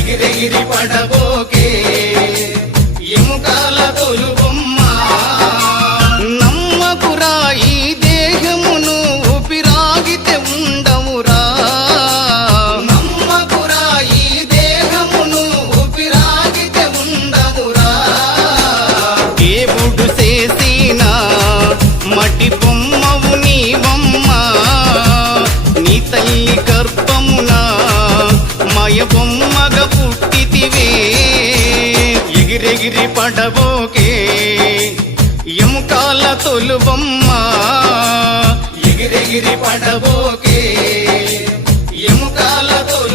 ఎగిరెగిరి పడబోకే ఎముకాల తొలుబొమ్మ నమ్మకురా ఈ దేహమును ఊపిరాగితే ఉండవురా నమ్మకురా ఈ దేహమును ఊపిరాగితే ఉండవురా దేవుడు చేసిన మట్టి బొమ్మవు నీవమ్మ నీ తల్లి గర్భమున మాయ బొమ్మగా పుట్టితివే ఎగిరెగిరి పడబోకే ఎముకాల తొలుబొమ్మ ఎగిరెగిరి పడబోకే ఎముకాల తొలు